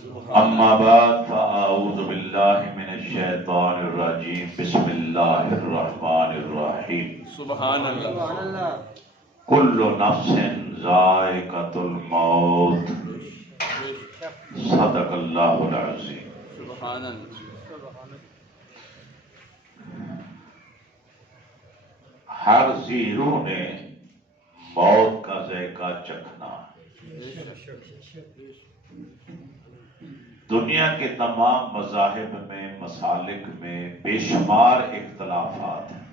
اما بعد فاعوذ باللہ من الشیطان الرجیم بسم اللہ الرحمن الرحیم سبحان اللہ کل نفس ذائقۃ الموت صدق اللہ العظیم. سبحان اللہ. ہر ذی روح نے موت کا ذائقہ چکھنا. دنیا کے تمام مذاہب میں مسالک میں بے شمار اختلافات ہیں.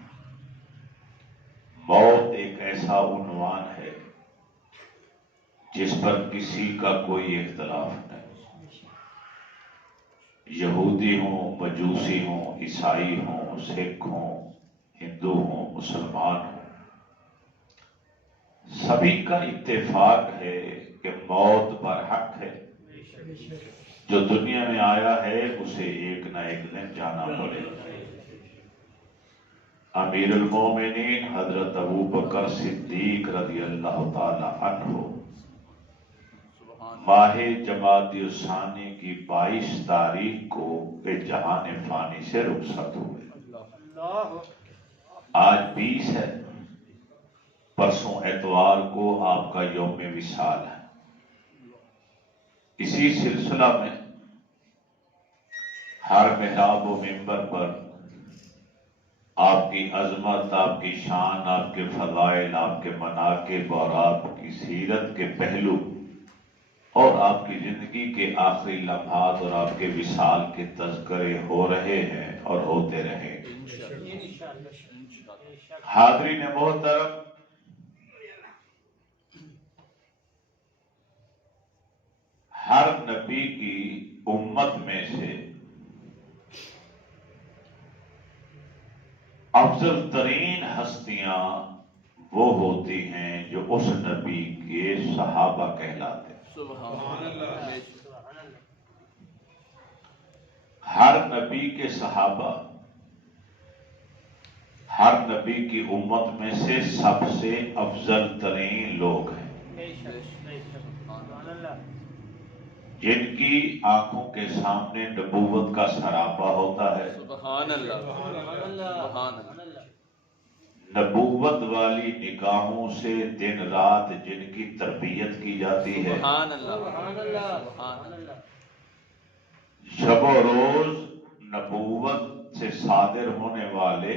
موت ایک ایسا عنوان ہے جس پر کسی کا کوئی اختلاف نہیں. یہودی ہوں، مجوسی ہوں، عیسائی ہوں، سکھ ہوں، ہندو ہوں، مسلمان ہوں، سبھی کا اتفاق ہے کہ موت برحق ہے. جو دنیا میں آیا ہے اسے ایک نہ ایک دن جانا پڑے گا. امیر المومنین حضرت ابوبکر صدیق رضی اللہ تعالی عنہ ماہ جمادی الثانی کی 22 تاریخ کو بے جہان فانی سے رخصت ہوئے. آج 20 ہے، پرسوں اتوار کو آپ کا یوم وصال ہے. اسی سلسلہ میں ہر محراب و منبر پر آپ کی عظمت، آپ کی شان، آپ کے فضائل، آپ کے مناقب اور آپ کی سیرت کے پہلو اور آپ کی زندگی کے آخری لمحات اور آپ کے وصال کے تذکرے ہو رہے ہیں اور ہوتے رہیں. حاضرین محترم، ہر نبی کی امت میں سے افضل ترین ہستیاں وہ ہوتی ہیں جو اس نبی کے صحابہ کہلاتے ہیں. سبحان اللہ. ہر نبی کے صحابہ ہر نبی کی امت میں سے سب سے افضل ترین لوگ ہیں، جن کی آنکھوں کے سامنے نبوت کا سراپا ہوتا ہے. سبحان اللہ. سبحان اللہ. نبوت والی نگاہوں سے دن رات جن کی تربیت کی جاتی ہے. سبحان اللہ. سبحان اللہ. شب و روز نبوت سے صادر ہونے والے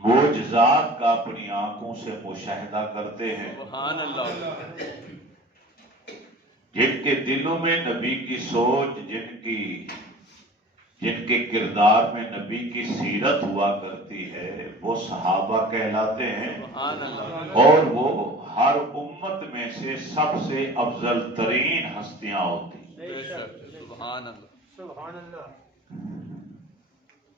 معجزات کا اپنی آنکھوں سے مشاہدہ کرتے ہیں. سبحان اللہ. جن کے دلوں میں نبی کی سوچ، جن کے کردار میں نبی کی سیرت ہوا کرتی ہے، وہ صحابہ کہلاتے ہیں. سبحان اللہ. اور وہ ہر امت میں سے سب سے افضل ترین ہستیاں ہوتی ہیں. بے شک. سبحان اللہ. سبحان اللہ.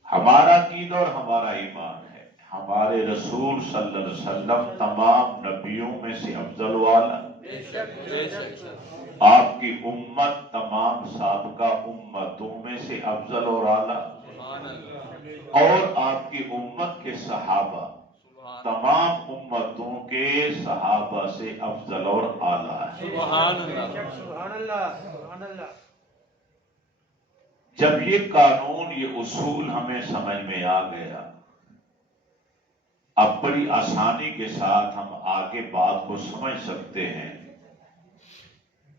ہمارا دین اور ہمارا ایمان ہے ہمارے رسول صلی اللہ علیہ وسلم تمام نبیوں میں سے افضل والا. بے شک. بے شک. آپ کی امت تمام سابقہ امتوں میں سے افضل اور اعلیٰ. سبحان اللہ. اور آپ کی امت کے صحابہ تمام امتوں کے صحابہ سے افضل اور اعلیٰ ہے. سبحان اللہ. سبحان اللہ. سبحان اللہ. جب یہ قانون، یہ اصول ہمیں سمجھ میں آ گیا، اب بڑی آسانی کے ساتھ ہم آگے بات کو سمجھ سکتے ہیں.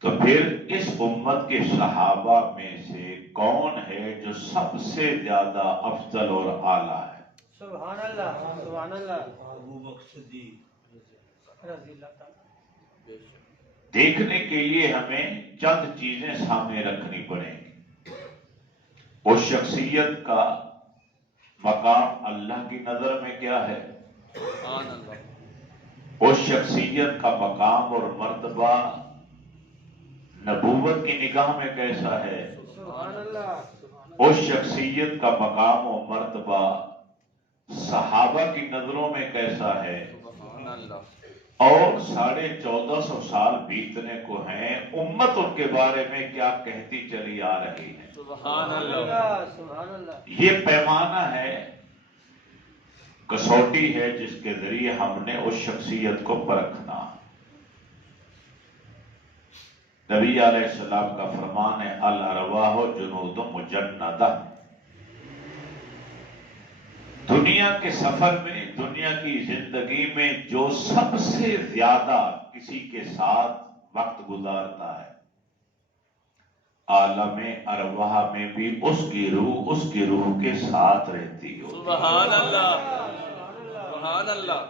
تو پھر اس امت کے صحابہ میں سے کون ہے جو سب سے زیادہ افضل اور اعلیٰ ہے؟ سبحان اللہ. سبحان اللہ. ابوبکر صدیق رضی اللہ تعالی. دیکھنے کے لیے ہمیں چند چیزیں سامنے رکھنی پڑیں گی. اس شخصیت کا مقام اللہ کی نظر میں کیا ہے؟ سبحان اللہ. اس شخصیت کا مقام اور مرتبہ نبوت کی نگاہ میں کیسا ہے؟ سبحان اللہ. اس شخصیت کا مقام و مرتبہ صحابہ کی نظروں میں کیسا ہے؟ سبحان اللہ. اور 1450 سال بیتنے کو ہیں، امت ان کے بارے میں کیا کہتی چلی آ رہی ہے؟ سبحان اللہ. سبحان اللہ. یہ پیمانہ ہے، کسوٹی ہے جس کے ذریعے ہم نے اس شخصیت کو پرکھنا. نبی علیہ السلام کا فرمان ہے الارواح جنود مجندہ. دنیا کے سفر میں، دنیا کی زندگی میں جو سب سے زیادہ کسی کے ساتھ وقت گزارتا ہے، عالم ارواح میں بھی اس کی روح کے ساتھ رہتی ہو. سبحان اللہ، سبحان اللہ.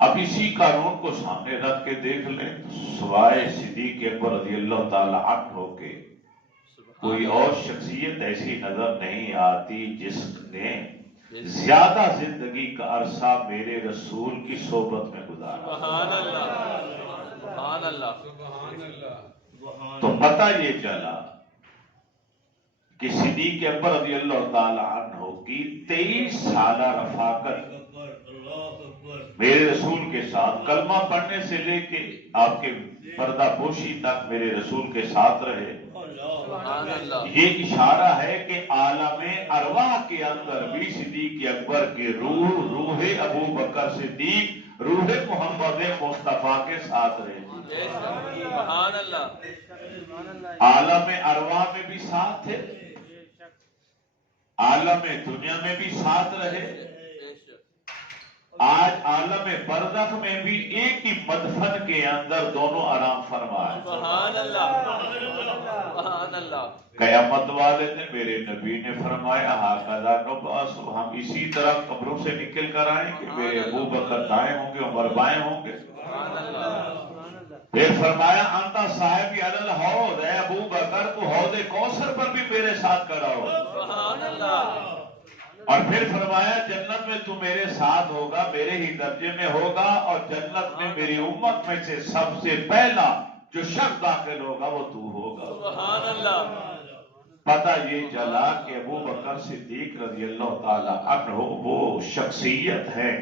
اب اسی قانون کو سامنے رکھ کے دیکھ لیں، سوائے صدیق اکبر رضی اللہ تعالی عنہ کے کوئی اور شخصیت ایسی نظر نہیں آتی جس نے زیادہ زندگی کا عرصہ میرے رسول کی صحبت میں گزارا. سبحان اللہ، سبحان اللہ. تو پتہ یہ چلا کہ صدیق اکبر رضی اللہ تعالی عنہ کی 23 سالہ رفاقت میرے رسول کے ساتھ، کلمہ پڑھنے سے لے کے آپ کے پردہ پوشی تک میرے رسول کے ساتھ رہے. سبحان اللہ. یہ اشارہ ہے کہ عالم ارواح کے اندر بھی صدیق اکبر کی روح ابو بکر صدیق، روح محمد مصطفیٰ کے ساتھ رہے. سبحان اللہ. عالم ارواح میں بھی ساتھ ہے، عالم دنیا میں بھی ساتھ رہے. آج عالم برزخ میں بھی ایک ہی مدفن کے اندر دونوں آرام فرمائے. سبحان اللہ، سبحان اللہ. قیامت والے نے میرے نبی نے فرمایا ہاکذا نبعث، ہم اسی طرح قبروں سے نکل کر آئیں کہ میرے ابو بکر دائیں ہوں گے، عمر بائیں ہوں گے. سبحان اللہ. پھر فرمایا انتا صاحب علی الحوض، اے ابو بکر تو حوض کوثر پر بھی میرے ساتھ کھڑا ہو. سبحان اللہ. اور پھر فرمایا جنت میں تو میرے ساتھ ہوگا، میرے ہی درجے میں ہوگا، اور جنت میں میری امت میں سے سب سے پہلا جو شخص داخل ہوگا وہ تو ہوگا. سبحان اللہ. پتہ یہ چلا کہ ابو بکر صدیق رضی اللہ تعالی عنہ وہ شخصیت ہے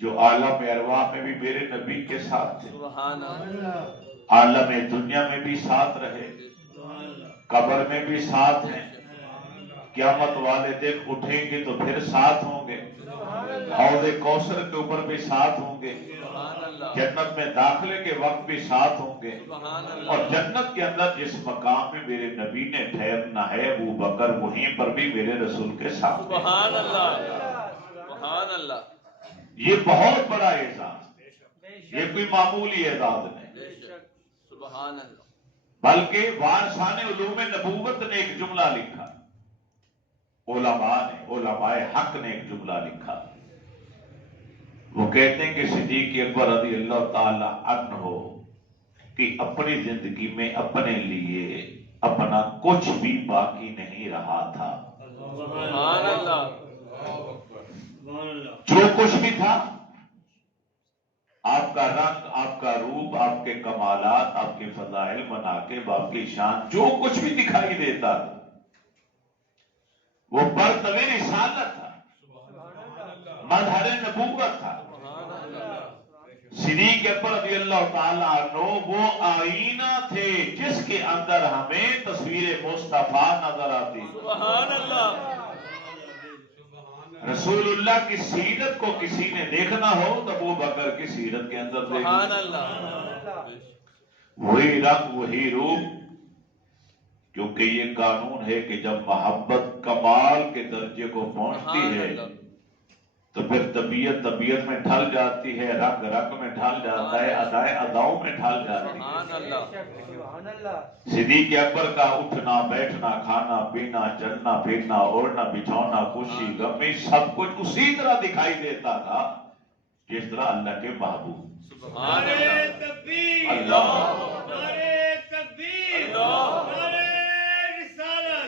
جو عالم ارواح میں بھی میرے نبی کے ساتھ تھے، سبحان اللہ. عالم دنیا میں بھی ساتھ رہے، قبر میں بھی ساتھ ہیں، قیامت والے دن اٹھیں گے تو پھر ساتھ ہوں گے، حوض کوثر کے اوپر بھی ساتھ ہوں گے، سبحان اللہ. جنت میں داخلے کے وقت بھی ساتھ ہوں گے. سبحان اور اللہ. جنت کے اندر جس مقام میں میرے نبی نے ٹھہرنا ہے ابو بکر وہیں پر بھی میرے رسول کے ساتھ. سبحان اللہ، سبحان اللہ. یہ بہت بڑا اعزاز، یہ کوئی معمولی اعزاز نہیں، سبحان اللہ. بلکہ وارثان علوم نبوت نے ایک جملہ لکھا، علماء حق نے ایک جملہ لکھا. وہ کہتے ہیں کہ صدیق اکبر رضی اللہ تعالی عنہ کہ اپنی زندگی میں اپنے لیے اپنا کچھ بھی باقی نہیں رہا تھا. سبحان اللہ. جو کچھ بھی تھا، آپ کا رنگ، آپ کا روپ، آپ کے کمالات، آپ کے فضائل، مناقب، آپ کی شان، جو کچھ بھی دکھائی دیتا تھا وہ برتر رسالت تھا، مظہر نبوت تھا. صدیق اکبر رضی اللہ تعالیٰ عنہ وہ آئینہ تھے جس کے اندر ہمیں تصویر مصطفیٰ نظر آتی. سبحان اللہ. رسول اللہ کی سیرت کو کسی نے دیکھنا ہو تو ابو بکر کی سیرت کے اندر سبحان دیکھنا، اللہ. وہی رنگ، وہی روپ. کیونکہ یہ قانون ہے کہ جب محبت کمال کے درجے کو پہنچتی ہے تو پھر طبیعت میں ڈھل جاتی ہے، رنگ میں ڈھل جاتا ہے، اداؤں میں ڈھل جاتی ہے. سبحان اللہ. صدیق اکبر کا اٹھنا بیٹھنا، کھانا پینا، چلنا پھرنا، اوڑھنا بچھونا، خوشی غمی، سب کچھ اسی طرح دکھائی دیتا تھا جس طرح اللہ کے محبوب. سبحان اللہ. اللہ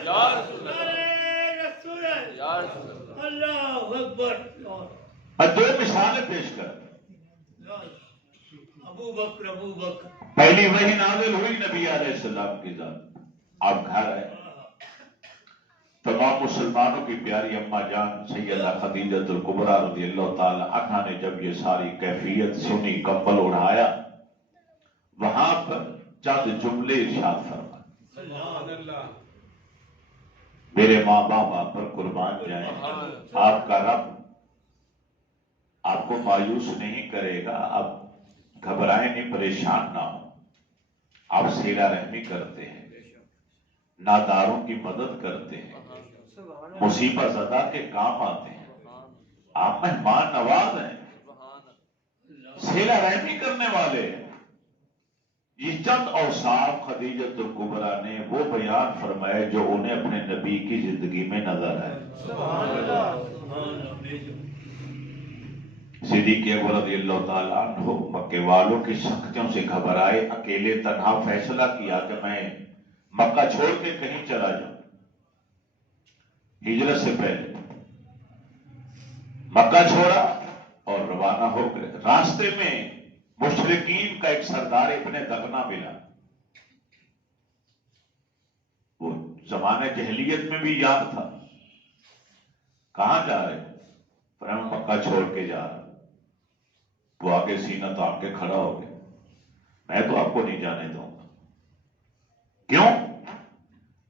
یا رسول اللہ، یا رسول اللہ. اللہ اکبر. اور دو مثالیں پیش کر. ابو بکر پہلی وحی نازل ہوئی نبی علیہ السلام کی ذات. آپ گھر آئے، تمام مسلمانوں کی پیاری اماں جان سیدہ خدیجہ الکبریٰ رضی اللہ تعالی عنہا نے جب یہ ساری کیفیت سنی، کمبل اڑھایا، وہاں پر چند جملے ارشاد فرمائے. میرے ماں باپ آپ پر قربان جائیں، آپ کا رب آپ کو مایوس نہیں کرے گا، آپ گھبرائیں نہیں، پریشان نہ ہو. آپ صلہ رحمی کرتے ہیں، ناداروں کی مدد کرتے ہیں، مصیبت زدہ کے کام آتے ہیں، آپ مہمان نواز ہیں، صلہ رحمی کرنے والے ہیں۔ یہ چند اوصاف خدیجۃ الکبریٰ نے وہ بیان فرمائے جو انہیں اپنے نبی کی زندگی میں نظر آئے۔ صدیق اکبر رضی اللہ تعالیٰ عنہ مکے والوں کی سختیوں سے گھبرائے، اکیلے تنہا فیصلہ کیا کہ میں مکہ چھوڑ کے کہیں چلا جاؤں۔ ہجرت سے پہلے مکہ چھوڑا اور روانہ ہو گئے۔ راستے میں مشرکین کا ایک سردار ابن دغنہ ملا۔ وہ زمانے جہلیت میں بھی یاد تھا۔ کہاں جا رہے؟ پر میں مکہ چھوڑ کے جا رہا۔ وہ آگے سینہ تان کے کھڑا ہو گیا، میں تو آپ کو نہیں جانے دوں گا۔ کیوں؟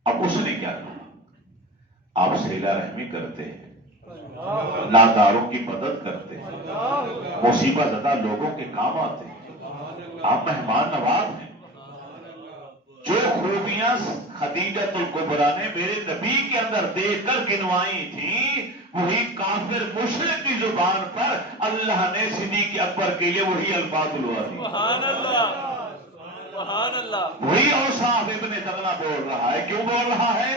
اب اس نے کیا کہا؟ آپ صلہ رحمی کرتے ہیں، ناداروں کی مدد کرتے ہیں، مصیبت زدہ لوگوں کے کام آتے ہیں، آپ مہمان نواز ہیں۔ جو خوبیاں خدیجۃ الکبریٰ نے میرے نبی کے اندر دیکھ کر گنوائی تھیں، وہی کافر مشرک کی زبان پر اللہ نے صدیق اکبر کے لیے وہی الفاظ بلوا دی۔ سبحان اللہ، سبحان اللہ۔ وہی اوصاف ابن دغنہ بول رہا ہے۔ کیوں بول رہا ہے؟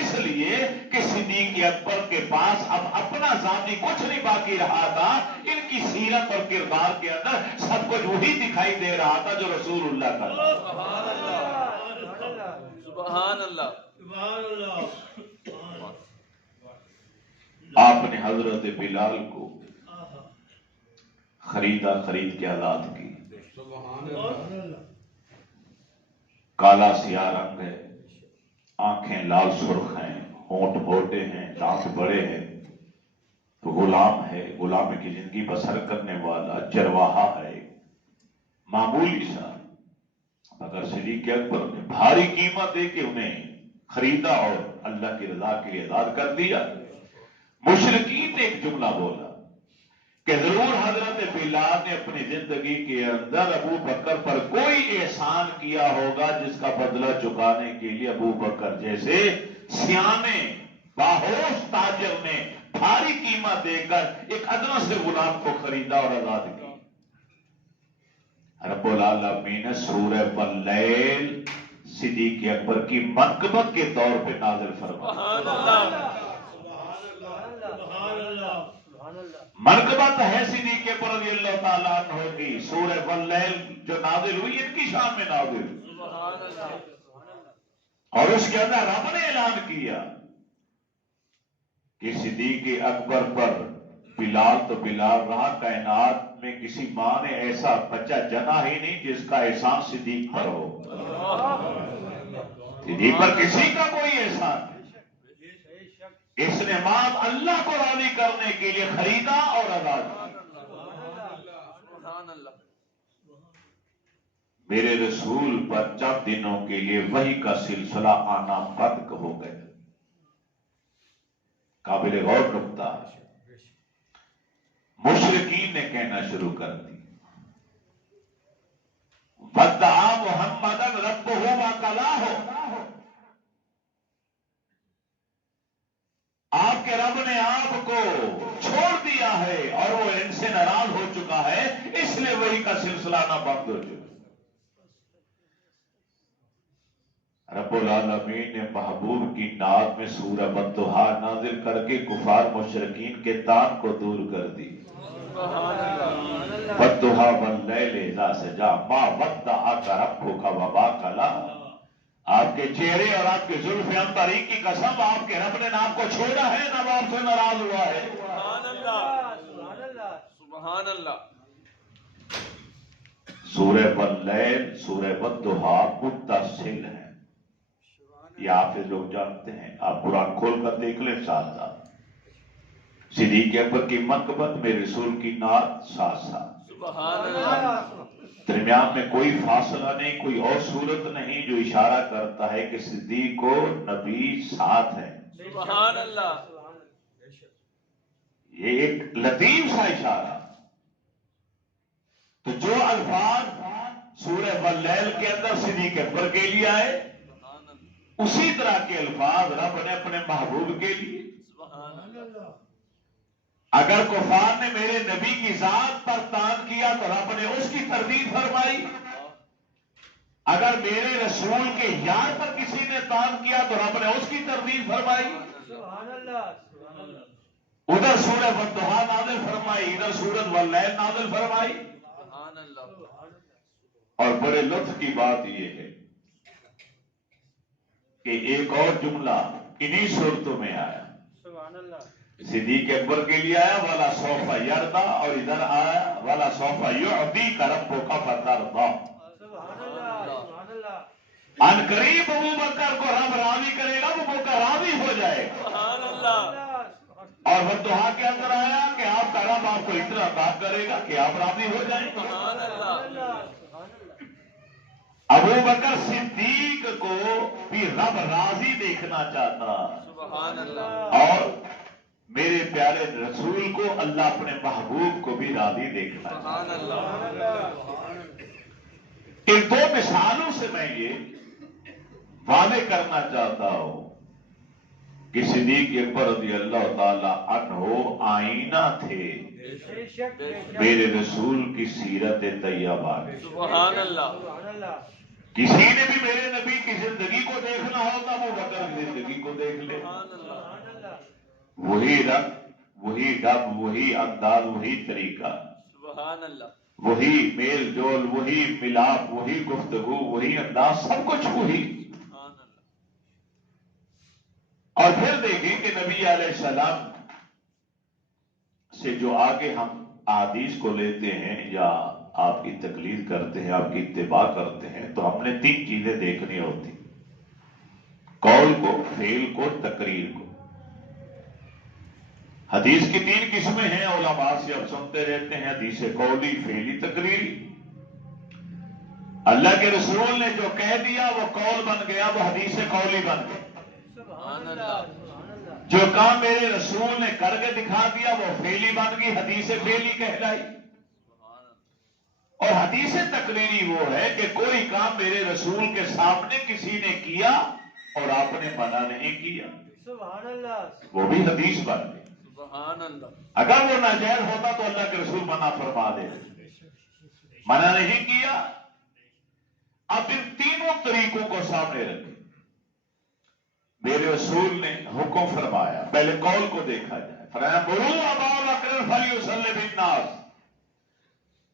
اس لیے کہ صدیق اکبر کے پاس اب اپنا ذاتی کچھ نہیں باقی رہا تھا، ان کی سیرت اور کردار کے اندر سب کچھ وہی دکھائی دے رہا تھا جو رسول اللہ کا تھا۔ سبحان اللہ، سبحان اللہ، سبحان اللہ۔ آپ نے حضرت بلال کو خرید کے آزاد کی۔ کالا سیاہ رنگ ہے، آنکھیں لال سرخ ہیں، ہونٹ موٹے ہیں، دانت بڑے ہیں، تو غلام ہے، غلامی کی زندگی بسر کرنے والا چرواہا ہے، معمولی سا، مگر صدیق اکبر نے بھاری قیمت دے کے انہیں خریدا اور اللہ کی رضا کے لیے آزاد کر دیا۔ مشرکین نے ایک جملہ بولا کہ ضرور حضرت بلال نے اپنی زندگی کے اندر ابو بکر پر کوئی احسان کیا ہوگا جس کا بدلہ چکانے کے لیے ابو بکر جیسے سیانے باہوش تاجر نے بھاری قیمت دے کر ایک ادنا سے غلام کو خریدا اور آزاد کیا۔ رب العالمین نے سورہ واللیل صدیق اکبر کی منقبت کے طور پہ نازل فرمایا۔ منقبت ہے صدیق اکبر رضی اللہ تعالیٰ عنہ کی، سورہ واللیل جو نازل ہوئی ان کی شان میں نازل ہوئی، اور اس کے اندر رب نے اعلان کیا کہ صدیق اکبر پر بلال تو بلال رہا، کائنات میں کسی ماں نے ایسا بچہ جنا ہی نہیں جس کا احسان صدیق پر ہو۔ صدیق پر کسی کا کوئی احسان نہیں۔ اس نے ماں اللہ کو راضی کرنے کے لیے خریدا اور آزاد کیا۔ میرے رسول پر چند دنوں کے لیے وحی کا سلسلہ آنا بند ہو گئے۔ قابل غور نکتہ، مشرکین نے کہنا شروع کر دی، وَدَّعَا مُحَمَّدًا رَبُّهُ وَقَلَاهُ، آپ کے رب نے آپ کو چھوڑ دیا ہے اور وہ ان سے ناراض ہو چکا ہے، اس لیے وحی کا سلسلہ نہ بند ہو چکا۔ رب العالمین نے محبوب کی نعت میں سورہ والضحیٰ نازل کر کے کفار مشرکین کے تان کو دور کر دی۔ والضحیٰ واللیل اذا سجا ما ودعک ربک وما قلی، آپ کے چہرے اور آپ کے زلف عنبری کی قسم، آپ کے رب نے نہ آپ کو چھوڑا ہے نہ وہ آپ سے ناراض ہوا ہے۔ سبحان اللہ، سبحان اللہ۔ سورہ واللیل، سورہ والضحیٰ متصل ہے، یہ حافظ لوگ جانتے ہیں، آپ قرآن کھول کر دیکھ لیں ساتھ ساتھ۔ صدیق اکبر کی منقبت میں رسول کی نعت ساتھ ساتھ، سبحان اللہ۔ درمیان میں کوئی فاصلہ نہیں، کوئی اور صورت نہیں جو اشارہ کرتا ہے کہ صدیق کو نبی ساتھ ہے۔ سبحان اللہ۔ یہ ایک لطیف سا اشارہ۔ تو جو الفاظ سورہ واللیل کے اندر صدیق اکبر کے لیے آئے، اسی طرح کے الفاظ رب نے اپنے محبوب کے لیے۔ اگر کفار نے میرے نبی کی ذات پر تان کیا تو رب نے اس کی تردید فرمائی، اگر میرے رسول کے یار پر کسی نے تان کیا تو رب نے اس کی تردید فرمائی۔ ادھر سورہ والضحیٰ نازل فرمائی، ادھر سورۃ واللیل نازل فرمائی۔ اور بڑے لطف کی بات یہ ہے کہ ایک اور جملہ انہی صورتوں میں آیا، صدیق اکبر کے لیے آیا وَلَا سَوْفَ يَرْضَىٰ، اور ادھر آیا وَلَا سَوْفَ يُعْطِيكَ رَبُّكَ فَتَرْضَىٰ۔ ان قریب ابو بکر کو رب راضی کرے گا، وہ ابو بکر راضی ہو جائے گا۔ اور والضحیٰ کے اندر آیا کہ آپ کا رب آپ کو اتنا عطا کرے گا کہ آپ راضی ہو جائیں گے۔ ابو بکر صدیق کو بھی رب راضی دیکھنا چاہتا، اور میرے پیارے رسول کو اللہ اپنے محبوب کو بھی راضی دیکھنا چاہتا۔ ان دو مثالوں سے میں یہ واضح کرنا چاہتا ہوں کہ صدیق اکبر رضی اللہ تعالی عنہ آئینہ تھے میرے رسول کی سیرت طیبہ میں۔ سبحان اللہ۔ کسی نے بھی میرے نبی کی زندگی کو دیکھنا ہوتا وہ بکر کی زندگی کو دیکھ لے، وہی رنگ، وہی ڈب، وہی انداز، وہی طریقہ، سبحان اللہ، وہی میل جول، وہی ملاپ، وہی گفتگو، وہی انداز، سب کچھ وہی۔ اور پھر دیکھیں کہ نبی علیہ السلام سے جو آگے ہم احادیث کو لیتے ہیں یا آپ کی تقلید کرتے ہیں، آپ کی اتباع کرتے ہیں، تو ہم نے تین چیزیں دیکھنی ہوتی: قول کو، فعل کو، تقریر کو۔ حدیث کی تین قسمیں ہیں، علماء سے اب سنتے رہتے ہیں، حدیث قولی، فعلی، تقریری۔ اللہ کے رسول نے جو کہہ دیا وہ قول بن گیا، وہ حدیث قولی بن گئی۔ جو کام میرے رسول نے کر کے دکھا دیا وہ فعلی بن گئی، حدیث فعلی کہلائی۔ اور حدیث تقریری وہ ہے کہ کوئی کام میرے رسول کے سامنے کسی نے کیا اور آپ نے منع نہیں کیا، وہ بھی حدیث بن گئی۔ اگر وہ ناجائز ہوتا تو اللہ کے رسول منع فرما دے، منع نہیں کیا۔ اب ان تینوں طریقوں کو سامنے رکھیں۔ میرے رسول نے حکم فرمایا، پہلے قول کو دیکھا جائے، فرمایا مروا ابا بکر فلیصلی بالناس،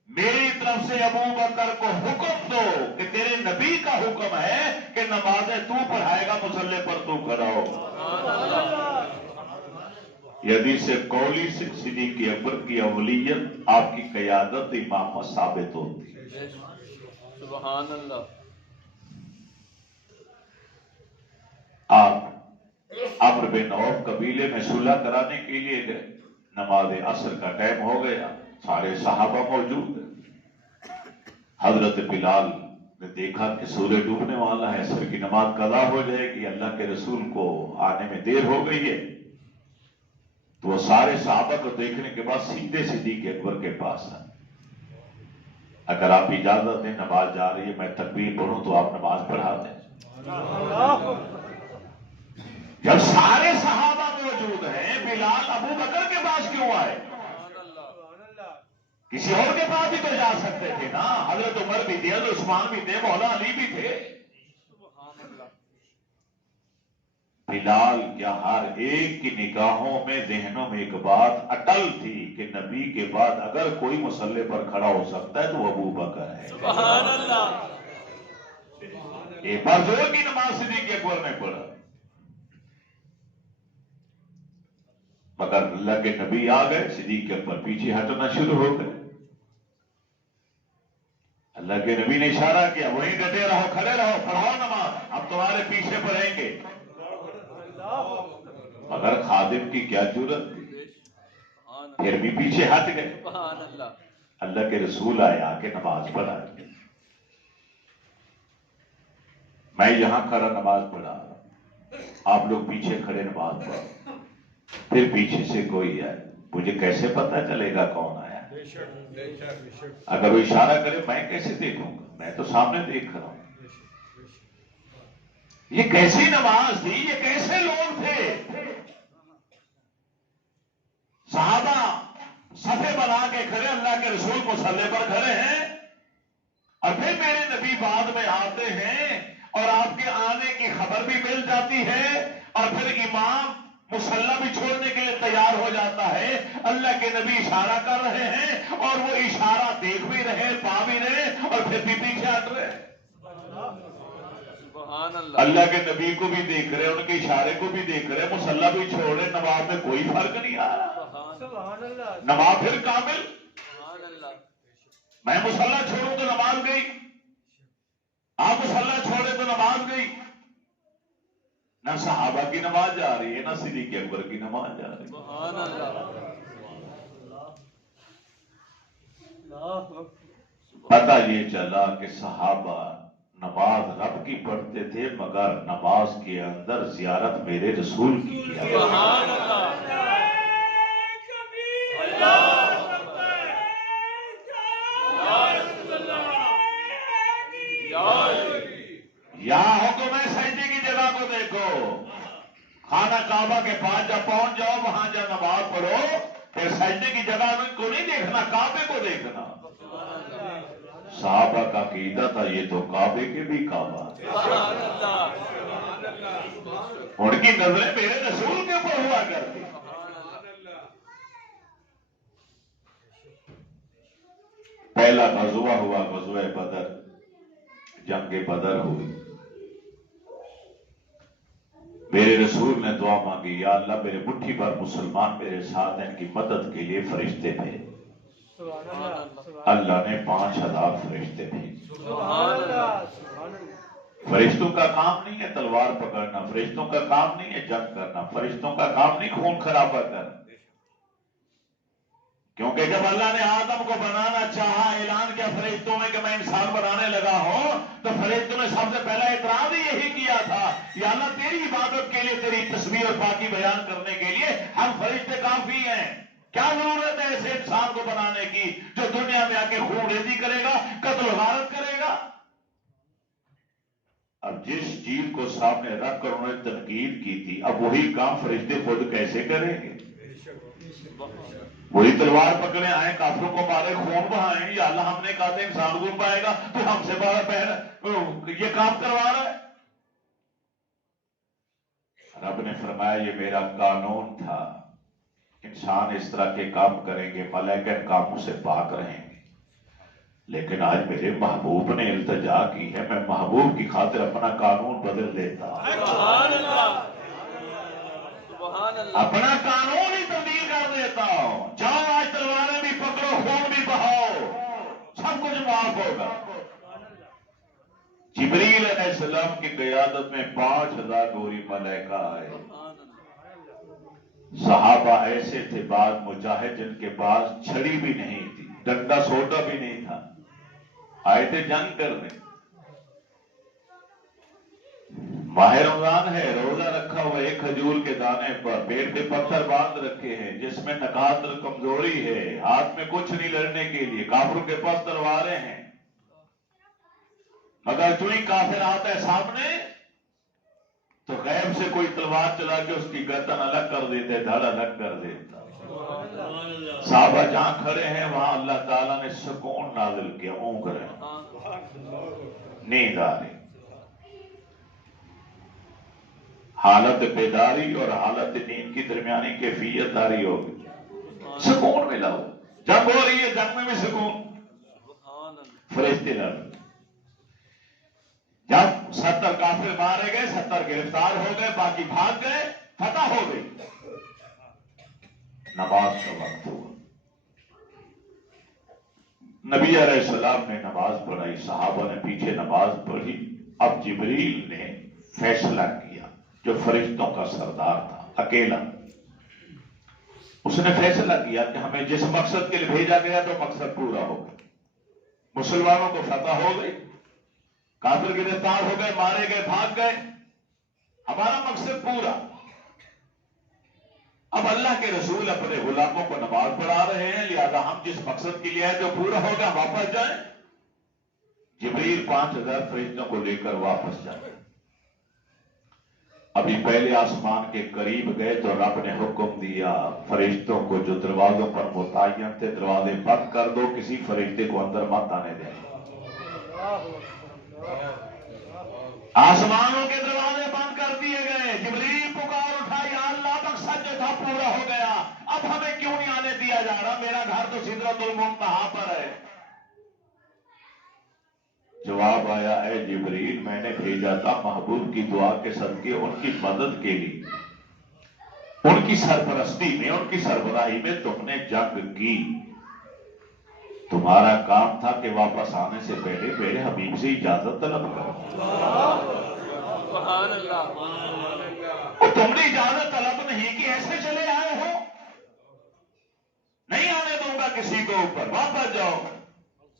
میری طرف سے ابو بکر کو حکم دو کہ تیرے نبی کا حکم ہے کہ نمازیں تو پڑھائے گا، مصلی پر تو کھڑا ہو۔ یہ حدیث قولی سے صدیق اکبر کی اولیت، آپ کی قیادت، امامت ثابت ہوتی ہے۔ سبحان اللہ۔ آپ عمرو بن عوف قبیلے میں صلح کرانے کے لیے گئے، نماز عصر کا ٹائم ہو گیا، سارے صحابہ موجود ہیں۔ حضرت بلال نے دیکھا کہ سورج ڈوبنے والا ہے، عصر کی نماز قضا ہو جائے گی، اللہ کے رسول کو آنے میں دیر ہو گئی ہے، تو وہ سارے صحابہ کو دیکھنے کے بعد سیدھے صدیق اکبر کے پاس آئے، اگر آپ اجازت دیں نماز جا رہی ہے، میں تکبیر پڑھوں تو آپ نماز پڑھا دیں۔ جب سارے صحابہ موجود ہیں، بلال ابو بکر کے پاس کیوں آئے؟ کسی اور کے پاس بھی تو جا سکتے تھے نا، حضرت عمر بھی تھے، حضرت عثمان بھی تھے، مولا علی بھی تھے۔ بلال کیا ہر ایک کی نگاہوں میں، ذہنوں میں ایک بات اٹل تھی کہ نبی کے بعد اگر کوئی مصلی پر کھڑا ہو سکتا ہے تو وہ ابو بکر ہے۔ سبحان اللہ۔ ایک بار زور کی نماز صدیق اکبر نے پڑھا، مگر اللہ کے نبی آ گئے، صدیق اکبر پیچھے ہٹنا شروع ہو گئے۔ اللہ کے نبی نے اشارہ کیا، وہیں ڈٹے رہو، کھڑے رہو، پڑھاؤ نماز، ہم تمہارے پیچھے پڑھیں گے۔ مگر خادم کی کیا جرت تھی، پھر بھی پیچھے ہٹ گئے۔ اللہ کے رسول آئے، آ کے نماز پڑھا، میں یہاں کھڑا نماز پڑھا، آپ لوگ پیچھے کھڑے نماز پڑھا، پھر پیچھے سے کوئی آئے، مجھے کیسے پتا چلے گا کون آیا؟ اگر وہ اشارہ کرے میں کیسے دیکھوں گا؟ میں تو سامنے دیکھ رہا ہوں. یہ کیسی نماز تھی؟ یہ کیسے لوگ تھے؟ صحابہ صفے بنا کے کھڑے، اللہ کے رسول مصلی پر کھڑے ہیں، اور پھر میرے نبی بعد میں آتے ہیں اور آپ کے آنے کی خبر بھی مل جاتی ہے، اور پھر امام مصلی بھی چھوڑنے کے لیے تیار ہو جاتا ہے. اللہ کے نبی اشارہ کر رہے ہیں اور وہ اشارہ دیکھ بھی رہے، پا بھی رہے، اور پھر بھی پیچھے ہٹ رہے. اللہ کے نبی کو بھی دیکھ رہے، ان کے اشارے کو بھی دیکھ رہے، مصلی بھی چھوڑ رہے، نماز میں کوئی فرق نہیں آ رہا. نماز پھر کامل. میں مصلی چھوڑوں تو نماز گئی، آپ مصلی چھوڑے تو نماز گئی. نہ صحابہ کی نماز جا رہی ہے، نہ صدیق اکبر کی نماز جا رہی ہے. پتہ یہ چلا کہ صحابہ نماز رب کی پڑھتے تھے، مگر نماز کے اندر زیارت میرے رسول کی کیا. یہاں حکم ہے سجدے کی جگہ کو دیکھو. خانہ کعبہ کے پاس جب پہنچ جاؤ، وہاں جب نماز پڑھو، پھر سجدے کی جگہ کو نہیں دیکھنا، کعبے کو دیکھنا. صحابہ کا عقیدہ تھا یہ تو کعبے کے بھی کعبہ، ان کی نظریں میرے رسول کے اوپر ہوا کرتی. پہلا غزوہ ہوا غزوہ بدر، جنگ بدر ہوئی. میرے رسول نے دعا مانگی، یا اللہ میرے مٹھی پر مسلمان میرے ساتھ ہیں، ان کی مدد کے لیے فرشتے بھیج. اللہ نے 5000 فرشتے بھیجے. فرشتوں کا کام نہیں ہے تلوار پکڑنا، فرشتوں کا کام نہیں ہے جنگ کرنا، فرشتوں کا کام نہیں خون خرابہ کرنا. کیونکہ جب اللہ نے آدم کو بنانا چاہا، اعلان کیا فرشتوں میں کہ میں انسان بنانے لگا ہوں، تو فرشتوں نے سب سے پہلا اعتراض ہی یہی کیا تھا، یا اللہ تیری عبادت کے لیے، تیری تسبیح اور پاکی بیان کرنے کے لیے ہم فرشتے کافی ہیں. کیا ضرورت ہے ایسے انسان کو بنانے کی جو دنیا میں آ کے خون ریزی کرے گا، قتل و غارت کرے گا. اب جس چیز کو سامنے رکھ کر انہوں نے تنقید کی تھی، اب وہی کام فرشتے خود کیسے کریں گے؟ وہی تلوار پکڑے آئے، کافروں کو مارے، خون بہائیں. یا اللہ ہم نے کہا تھا انسان کو پائے گا، تو ہم سے یہ کام کروا رہا ہے. رب نے فرمایا یہ میرا قانون تھا، انسان اس طرح کے کام کریں گے، ملائکہ ان کاموں سے پاک رہیں گے. لیکن آج میرے محبوب نے التجا کی ہے، میں محبوب کی خاطر اپنا قانون بدل دیتا ہوں، اپنا قانون ہی تبدیل کر دیتا ہوں. جاؤ آج تلواریں بھی پکڑو، خون بھی بہاؤ، سب کچھ معاف ہوگا. جبریل علیہ السلام کی قیادت میں 5000 نوری ملائکہ آئے. صحابہ ایسے تھے بعض مجاہد جن کے پاس چھڑی بھی نہیں تھی، ڈنڈا سوٹا بھی نہیں تھا، آئے تھے جنگ کرنے. ماہ رمضان ہے، روزہ رکھا ہوا ایک کھجور کے دانے پر، پیٹ پہ پتھر باندھ رکھے ہیں، جس میں نکات اور کمزوری ہے، ہاتھ میں کچھ نہیں لڑنے کے لیے، کافروں کے پاس تلواریں ہیں. مگر جو ہی کافر آتا ہے سامنے تو غیب سے کوئی تلوار چلا کے اس کی گردن الگ کر دیتے، دھڑ الگ کر دیتا. صحابہ جہاں کھڑے ہیں وہاں اللہ تعالیٰ نے سکون نازل کیا، اونگ رہے، نیند آ رہی. حالت بیداری اور حالت نیند کی درمیانی کیفیت داری ہوگی، سکون ملا ہو. جنگ ہو رہی ہے، جنگ میں بھی سکون، فرشتے لڑ. جب 70 کافر مارے گئے، 70 گرفتار ہو گئے، باقی بھاگ گئے، فتح ہو گئی. نماز کا وقت ہوا، نبی علیہ السلام نے نماز پڑھائی، صحابہ نے پیچھے نماز پڑھی. اب جبریل نے فیصلہ کیا، جو فرشتوں کا سردار تھا اکیلا، اس نے فیصلہ کیا کہ ہمیں جس مقصد کے لیے بھیجا گیا تو مقصد پورا ہو گیا. مسلمانوں کو فتح ہو گئی، کافر گرفتار ہو گئے، مارے گئے، بھاگ گئے، ہمارا مقصد پورا. اب اللہ کے رسول اپنے غلاموں کو نماز پڑھا رہے ہیں، لہذا ہم جس مقصد کے لیے آئے جو پورا ہوگا واپس جائیں۔ جبریل 5000 فرشتوں کو لے کر واپس جائیں۔ ابھی پہلے آسمان کے قریب گئے تو رب نے حکم دیا فرشتوں کو جو دروازوں پر متعین تھے دروازے بند کر دو، کسی فرشتے کو اندر مت آنے دیں۔ آسمانوں کے دروازے بند کر دیے گئے۔ جبریل پکار اٹھا، یا اللہ مقصد جو تھا پورا ہو گیا، اب ہمیں کیوں نہیں آنے دیا جا رہا؟ میرا گھر تو سدرۃ المنتہا پر ہے۔ جواب آیا، اے جبریل میں نے بھیجا تھا محبوب کی دعا کے صدقے ان کی مدد کے لیے، ان کی سرپرستی میں، ان کی سربراہی میں تم نے جنگ کی، تمہارا کام تھا کہ واپس آنے سے پہلے میرے حبیب سے اجازت طلب کرو۔ سبحان اللہ۔ اور تم نے اجازت طلب نہیں کہ ایسے چلے آئے ہو، نہیں آنے دوں گا کسی کو اوپر، واپس جاؤ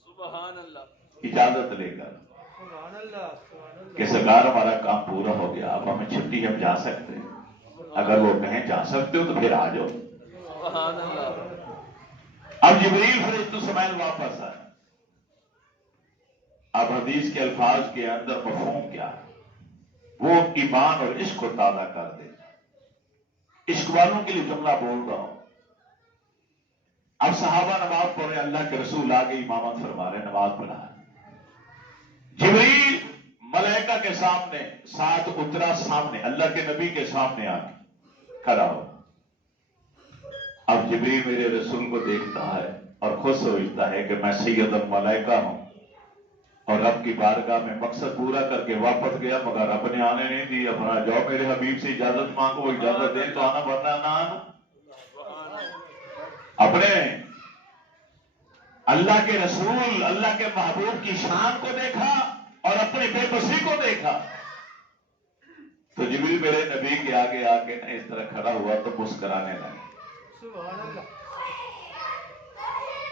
سبحان اللہ۔ اجازت لے کر کہ سرکار ہمارا کام پورا ہو گیا، اب ہمیں چھٹی، ہم جا سکتے ہیں۔ اگر وہ کہیں جا سکتے ہو تو پھر آ جاؤ۔ سبحان اللہ۔ اب جبریل فرشتوں سمیت واپس آئے۔ اب حدیث کے الفاظ کے اندر مفہوم کیا ہے؟ وہ ایمان اور عشق کو تازہ کر دے۔ عشق والوں کے لیے جملہ بول رہا ہوں۔ اب صحابہ نماز پڑھ رہے، اللہ کے رسول آگے امامت فرما رہے، نماز پڑھا ہے۔ جبریل ملائکہ کے سامنے ساتھ اترا، سامنے اللہ کے نبی کے سامنے آ کے کھڑا ہو۔ اب جبریل میرے رسول کو دیکھتا ہے اور خود سوچتا ہے کہ میں سید الملائکہ ہوں اور رب کی بارگاہ میں مقصد پورا کر کے واپس گیا، مگر رب نے آنے نہیں دی۔ اپنا جاؤ میرے حبیب سے اجازت مانگو، وہ اجازت دیں تو آنا، ورنہ نہ آنا۔ اپنے اللہ کے رسول، اللہ کے محبوب کی شان کو دیکھا اور اپنی بے بسی کو دیکھا تو جبریل میرے نبی کے آگے آ کے نہ اس طرح کھڑا ہوا تو مسکرانے لگا،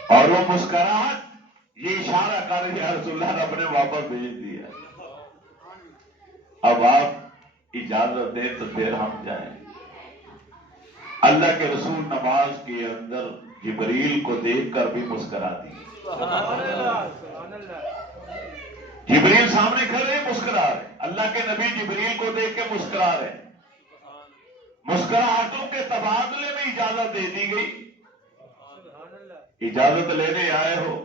اور وہ مسکراہٹ یہ اشارہ کر کے رسول اللہ رب نے واپس بھیج دیا۔ اب آپ اجازت دیں تو پھر ہم جائیں۔ اللہ کے رسول نماز کے اندر جبریل کو دیکھ کر بھی مسکرا دی۔ جبریل سامنے کھڑے مسکرا رہے، اللہ کے نبی جبریل کو دیکھ کے مسکرا رہے۔ مسکراہٹوں کے تبادلے میں اجازت دے دی گئی۔ اجازت لینے آئے ہو،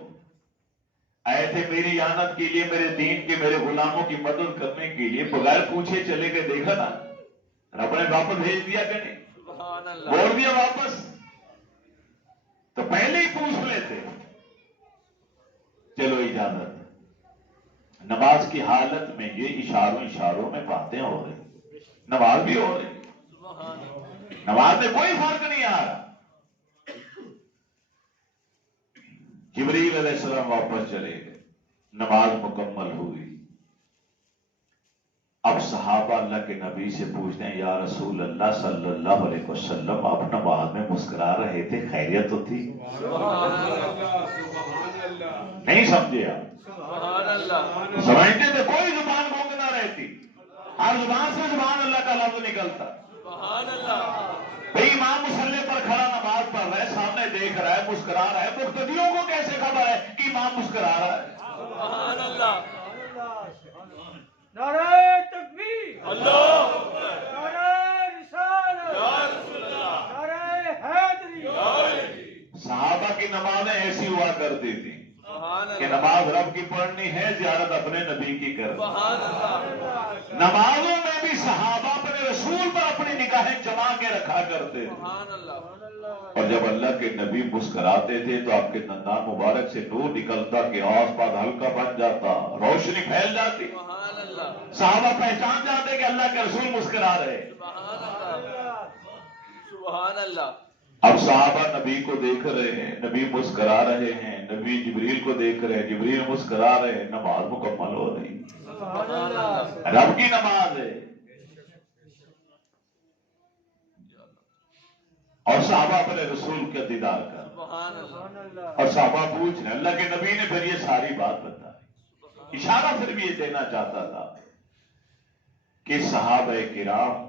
آئے تھے میری اعانت کے لیے، میرے دین کے، میرے غلاموں کی مدد کرنے کے لیے، بغیر پوچھے چلے گئے، دیکھا نا رب نے واپس بھیج دیا کہ نہیں؟ بول دیا واپس، تو پہلے ہی پوچھ لیتے۔ چلو اجازت۔ نماز کی حالت میں یہ اشاروں میں باتیں ہو رہی، نماز بھی ہو رہی، نماز میں کوئی فرق نہیں آ رہا۔ جبریل علیہ السلام واپس چلے گئے، نماز مکمل ہوئی۔ اب صحابہ اللہ کے نبی سے پوچھتے ہیں، یا رسول اللہ صلی اللہ علیہ وسلم آپ نماز میں مسکرا رہے تھے، خیریت تو تھی؟ نہیں سمجھے آپ؟ سمجھتے تھے کوئی زبان گونگ نہ رہتی، ہر زبان سے سبحان اللہ کا لفظ نکلتا۔ بھئی امام مصلی پر کھڑا نماز پڑھ رہا ہے، سامنے دیکھ رہا ہے، مسکرا رہا ہے، مقتدیوں کو کیسے خبر ہے کہ امام مسکرا رہا ہے؟ سبحان اللہ۔ نعرہ تکبیر، اللہ نعرہ رسالت، یا رسول اللہ، نعرہ حیدری۔ صحابہ کی نمازیں ایسی ہوا کرتی تھی کہ نماز رب کی پڑھنی ہے، زیارت اپنے نبی کی کرنی۔ سبحان اللہ۔ نمازوں میں بھی صحابہ اپنے رسول پر اپنی نگاہیں جما کے رکھا کرتے تھے، سبحان اللہ۔ اور جب اللہ کے نبی مسکراتے تھے تو آپ کے دندان مبارک سے نور نکلتا کہ آس پاس ہلکا بن جاتا، روشنی پھیل جاتی، سبحان اللہ۔ صحابہ پہچان جاتے کہ اللہ کے رسول مسکرا رہے۔ سبحان اللہ۔ سبحان اللہ۔ اب صحابہ نبی کو دیکھ رہے ہیں، نبی مسکرا رہے ہیں، نبی جبریل کو دیکھ رہے ہیں، جبریل مسکرا رہے ہیں، نماز مکمل ہو رہی، سبحان اللہ۔ رب کی نماز ہے۔ اور صحابہ اپنے رسول کا دیدار کر، سبحان اللہ۔ اور صحابہ پوچھ رہے، اللہ کے نبی نے پھر یہ ساری بات بتائی۔ اشارہ پھر بھی یہ دینا چاہتا تھا کہ صحابہ کرام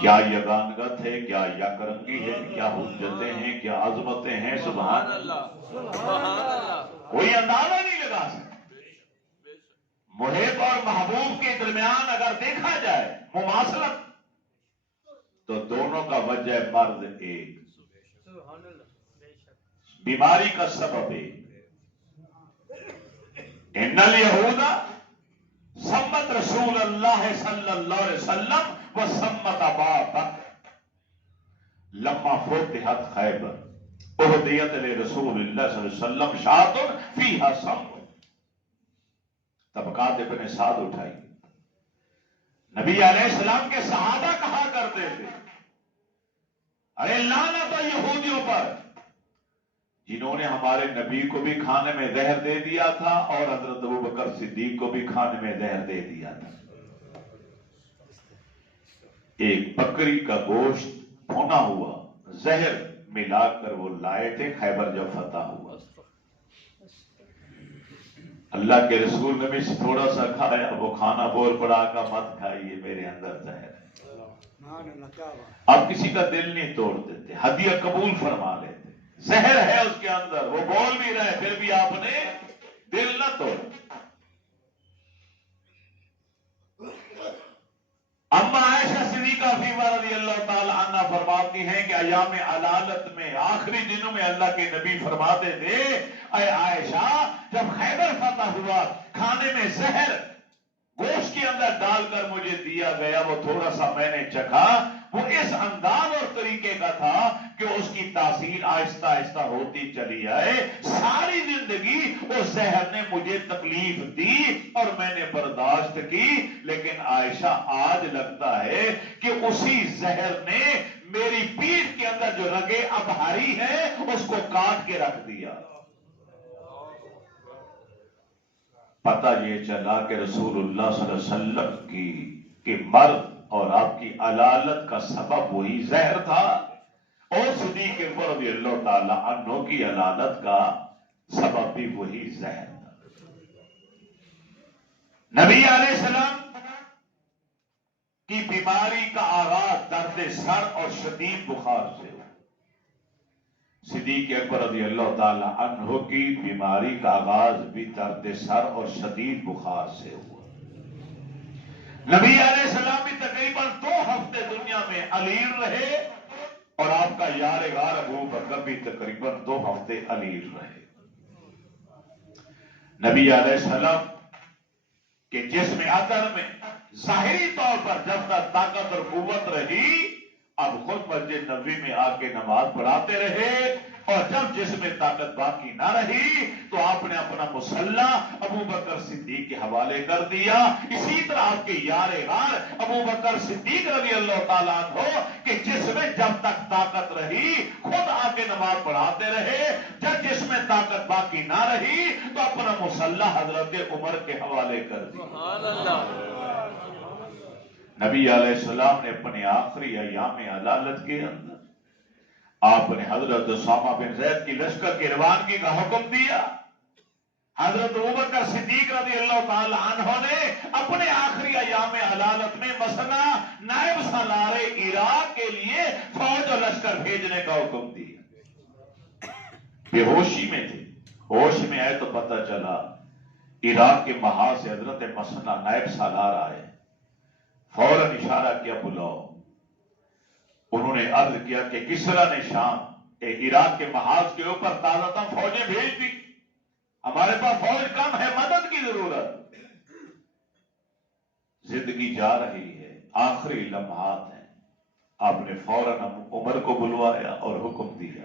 کیا یگانگت ہے، کیا یکرنگی ہے، کیا حجتیں ہیں، کیا عظمتیں ہیں. سبحان اللہ. کوئی اندازہ نہیں لگا سکتا. محب اور محبوب کے درمیان اگر دیکھا جائے مماثلت تو دونوں کا وجہ مرض ایک، بیماری کا سبب ایک. ان الیہود سمت رسول اللہ صلی اللہ علیہ وسلم و سمت ابا بکر لما فتحت خیبر اہدیت لرسول اللہ صلی اللہ علیہ وسلم شاۃ فیہا سم. طبقات ابن سعد اٹھائی. نبی علیہ السلام کے صحابہ کہا کرتے تھے ارے لعنت ہے یہودیوں پر جنہوں نے ہمارے نبی کو بھی کھانے میں زہر دے دیا تھا اور حضرت ابوبکر صدیق کو بھی کھانے میں زہر دے دیا تھا. ایک بکری کا گوشت بھونا ہوا زہر ملا کر وہ لائے تھے خیبر جب فتح ہوا. اللہ کے رسول نے بھی تھوڑا سا کھایا، وہ کھانا بول پڑا کا مت کھائیے میرے اندر زہر ہے. اب کسی کا دل نہیں توڑ دیتے، ہدیہ قبول فرما لیتے. زہر ہے اس کے اندر، وہ بول بھی رہے پھر بھی آپ نے دل نہ توڑ. اما عائشہ صدیقہ فیما رضی اللہ تعالی عنہ فرماتی ہیں کہ ایام علالت میں آخری دنوں میں اللہ کے نبی فرماتے تھے اے عائشہ جب خیبر فتح ہوا کھانے میں زہر گوشت کے اندر ڈال کر مجھے دیا گیا، وہ تھوڑا سا میں نے چکھا، وہ اس انداز اور طریقے کا تھا کہ اس کی تاثیر آہستہ آہستہ ہوتی چلی آئے. ساری زندگی اس زہر نے مجھے تکلیف دی اور میں نے برداشت کی، لیکن عائشہ آج لگتا ہے کہ اسی زہر نے میری پیٹھ کے اندر جو رگے ابہاری ہے اس کو کاٹ کے رکھ دیا. پتہ یہ چلا کہ رسول اللہ صلی اللہ علیہ وسلم کی مرد اور آپ کی علالت کا سبب وہی زہر تھا، اور صدیق اکبر رضی اللہ تعالی عنہ کی علالت کا سبب بھی وہی زہر تھا. نبی علیہ السلام کی بیماری کا آغاز درد سر اور شدید بخار سے ہوا. صدیق اکبر رضی اللہ تعالی عنہ کی بیماری کا آغاز بھی درد سر اور شدید بخار سے ہوا. نبی علیہ السلام بھی تقریباً 2 ہفتے دنیا میں علیر رہے اور آپ کا یار غار ابو بکر بھی تقریباً 2 ہفتے علیر رہے. نبی علیہ السلام کے جسم عطر میں ظاہری طور پر جب تک طاقت اور قوت رہی اب خود مسجد نبوی میں آ کے نماز پڑھاتے رہے، اور جب جسم میں طاقت باقی نہ رہی تو آپ نے اپنا مصلح ابو بکر صدیق کے حوالے کر دیا. اسی طرح آپ کے یار غار ابو بکر صدیق رضی اللہ تعالیٰ عنہ کہ جس میں جب تک طاقت رہی خود آ کے نماز پڑھاتے رہے، جب جس میں طاقت باقی نہ رہی تو اپنا مصلح حضرت عمر کے حوالے کر دیا. نبی علیہ السلام نے اپنے آخری ایام علالت کے اندر آپ نے حضرت اسامہ بن زید کی لشکر کی روانگی کا حکم دیا. حضرت ابوبکر صدیق رضی اللہ تعالی عنہ نے اپنے آخری ایام علالت میں مثلا نائب سالار عراق کے لیے فوج اور لشکر بھیجنے کا حکم دیا. بے ہوشی میں تھے، ہوش میں آئے تو پتہ چلا عراق کے محاذ سے حضرت مثلا نائب سالار آئے. فوراً اشارہ کیا بلاؤ. انہوں نے عرض کیا کہ کسرا نے شام عراق کے محاذ کے اوپر تازہ تم فوجیں بھیج دی، ہمارے پاس فوج کم ہے، مدد کی ضرورت. زندگی جا رہی ہے، آخری لمحات ہیں. آپ نے فوراً عمر کو بلوایا اور حکم دیا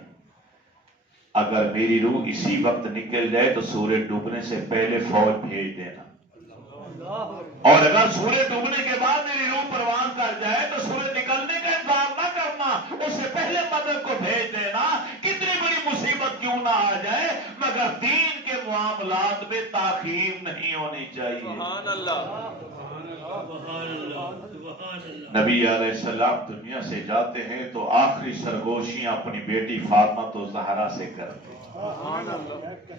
اگر میری روح اسی وقت نکل جائے تو سورج ڈوبنے سے پہلے فوج بھیج دینا، اور اگر سورج ڈوبنے کے بعد میری روح پروان کر جائے تو سورج نکلنے کا انتظار نہ کرنا، اس سے پہلے مدد کو بھیج دینا. کتنی بڑی مصیبت کیوں نہ آ جائے مگر دین کے معاملات میں تاخیر نہیں ہونی چاہیے. سبحان اللہ. نبی علیہ السلام دنیا سے جاتے ہیں تو آخری سرگوشیاں اپنی بیٹی فاطمہ تو زہرا سے کرتے ہیں.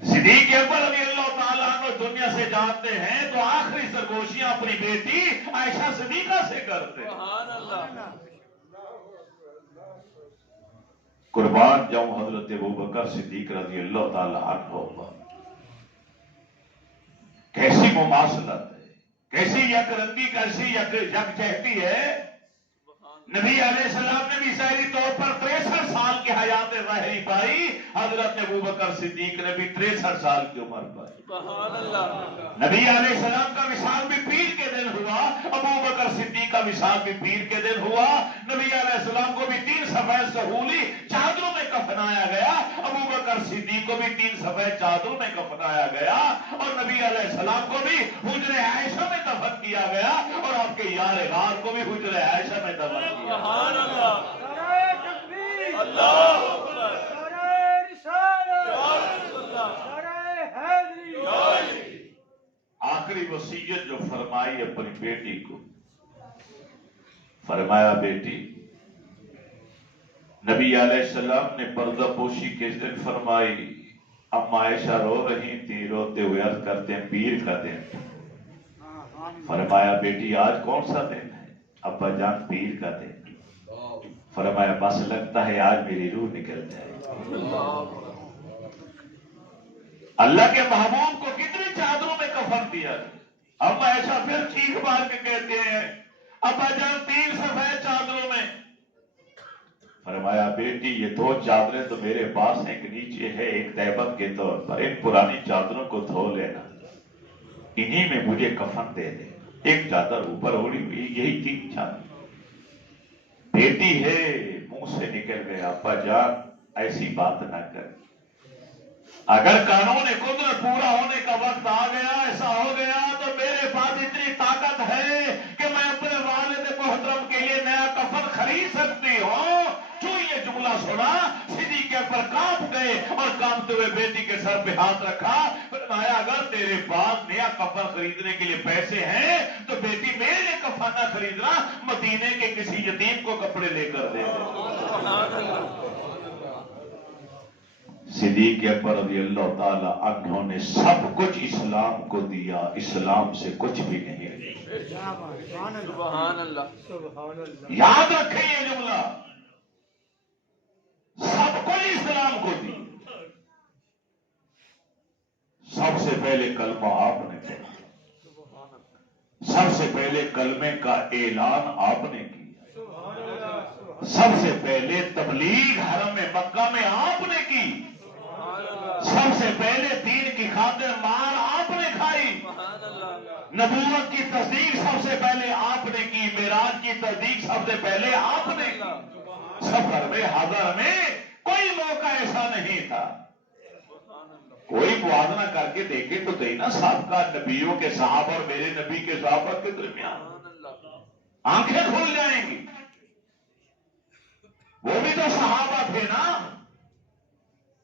صدیق اکبر رضی اللہ تعالیٰ عنہ دنیا سے جاتے ہیں تو آخری سرگوشیاں اپنی بیٹی عائشہ صدیقہ سے کرتے ہیں. سبحان اللہ. قربان جاؤں حضرت ابوبکر صدیق رضی اللہ تعالیٰ عنہ پر. کیسی مماثلت ہے، کیسی یک رنگی، کیسی یکجہتی ہے. نبی علیہ السلام نے بھی ظاہری طور پر 63 سال کی حیات ظاہری پائی، حضرت ابوبکر صدیق نے بھی 63 سال کی عمر پائی. سبحان اللہ. نبی علیہ السلام کا وصال بھی پیر کے دن ہوا، ابوبکر صدیق کا وصال بھی پیر کے دن ہوا. نبی علیہ السلام کو بھی 3 سفید سہولی چادروں میں کفنایا گیا، ابوبکر صدیق کو بھی 3 سفید چادروں میں کفنایا گیا، اور نبی علیہ السلام کو بھی حجر عائشہ میں دفن کیا گیا، اور آپ کے یار غار کو بھی حجر عائشہ میں دفن کیا. سبحان اللہ. نعرہ تکبیر، اللہ اکبر. نعرہ رسالت، یا رسول اللہ. نعرہ حیدری. آخری وصیت جو فرمائی اپنی بیٹی کو، فرمایا بیٹی، نبی علیہ السلام نے پردہ پوشی کے دن فرمائی. اما عائشہ رو رہی تھی، روتے ہوئے عرض کرتے ہیں پیر کا دن. فرمایا بیٹی آج کون سا دن ہے؟ ابا جان پیر کا دن. فرمایا بس لگتا ہے آج میری روح نکل جائے. اللہ کے محبوب کو کتنی چادروں میں کفن دیا. اب ایسا پھر چیخ مار کے کہتے ہیں ابا جان 3 سفید چادروں میں. فرمایا بیٹی یہ 2 چادریں تو میرے پاس ہیں، ایک نیچے ہے ایک تہبت کے طور پر، ان پرانی چادروں کو دھو لینا، انہی میں مجھے کفن دے دے. ایک چادر اوپر اوڑی ہوئی، یہی 3 چادر. بیٹی ہے منہ سے نکل گیا ابا جان ایسی بات نہ کر. اگر قانون قدرت پورا ہونے کا وقت آ گیا، ایسا ہو گیا تو میرے پاس اتنی طاقت ہے کہ میں اپنے والد محترم کے لیے نیا کفن خرید سکتی ہوں. جو یہ جملہ سنا صدیق اکبر کانپ گئے اور کانپتے ہوئے بیٹی کے سر پہ ہاتھ رکھا. فرمایا اگر تیرے پاس نیا کفن خریدنے کے لیے پیسے ہیں تو بیٹی میرے لیے کفن نہ خریدنا، مدینے کے کسی یتیم کو کپڑے لے کر دے دے. صدیق اکبر رضی اللہ تعالی عنہ نے سب کچھ اسلام کو دیا، اسلام سے کچھ بھی نہیں لیا. سبحان اللہ. سبحان اللہ. یاد رکھیں یہ جملہ، سب کچھ اسلام کو دی. سب سے پہلے کلمہ آپ نے پڑھا، سب سے پہلے کلمے کا اعلان آپ نے کیا، سب سے پہلے تبلیغ حرم مکہ میں آپ نے کی، سب سے پہلے دین کی خاطر مار آپ نے کھائی، نبوت کی تصدیق سب سے پہلے آپ نے کی، معراج کی تصدیق سب سے پہلے آپ نے کی. سفر میں حضر میں کوئی موقع ایسا نہیں تھا. کوئی موازنہ کر کے دیکھے تو دینا سابقہ نبیوں کے صحابہ اور میرے نبی کے صحابہ کے درمیان آنکھیں کھل جائیں گی. وہ بھی تو صحابہ تھے نا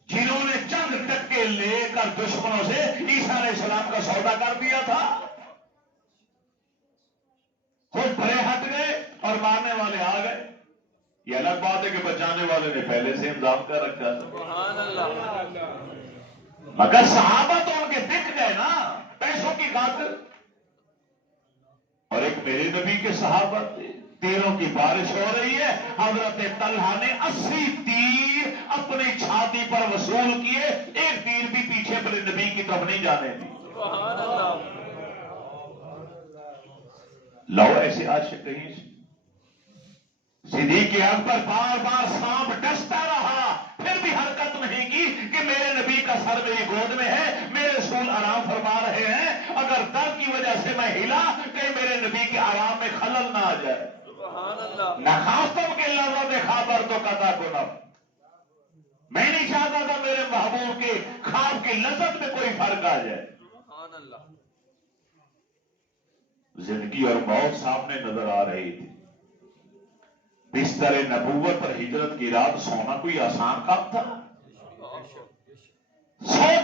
جنہوں نے چند ٹکے لے کر دشمنوں سے عیسیٰ علیہ السلام کا سودا کر دیا تھا. خود بھرے ہٹ گئے اور مارنے والے آ گئے. یہ الگ بات ہے کہ بچانے والے نے پہلے سے انتظام کر رکھا تھا. سبحان اللہ. مگر صحابہ تو ان کے بک گئے نا پیسوں کی خاطر. اور ایک میرے نبی کے صحابہ تھے، تیروں کی بارش ہو رہی ہے، حضرت طلحہ نے 80 تیر اپنی چھاتی پر وصول کیے، ایک تیر بھی پیچھے اپنے نبی کی طرف نہیں جانے دی. سبحان اللہ. لو ایسے عاشق کہیں سے صدیق اکبر بار بار سانپ ڈستا رہا، پھر بھی حرکت نہیں کی کہ میرے نبی کا سر میری گود میں ہے، میرے رسول آرام فرما رہے ہیں، اگر درد کی وجہ سے میں ہلا کہ میرے نبی کے آرام میں خلل نہ آ جائے. سبحان اللہ. نہ خاصم کے لذت خابر تو قطع کنم، میں نہیں چاہتا تھا میرے محبوب کے خواب کی لذت میں کوئی فرق آ جائے. سبحان اللہ. زندگی اور موت سامنے نظر آ رہی تھی. بستر نبوت پر ہجرت کی رات سونا کوئی آسان کام تھا؟ 100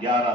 11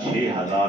6000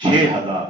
6000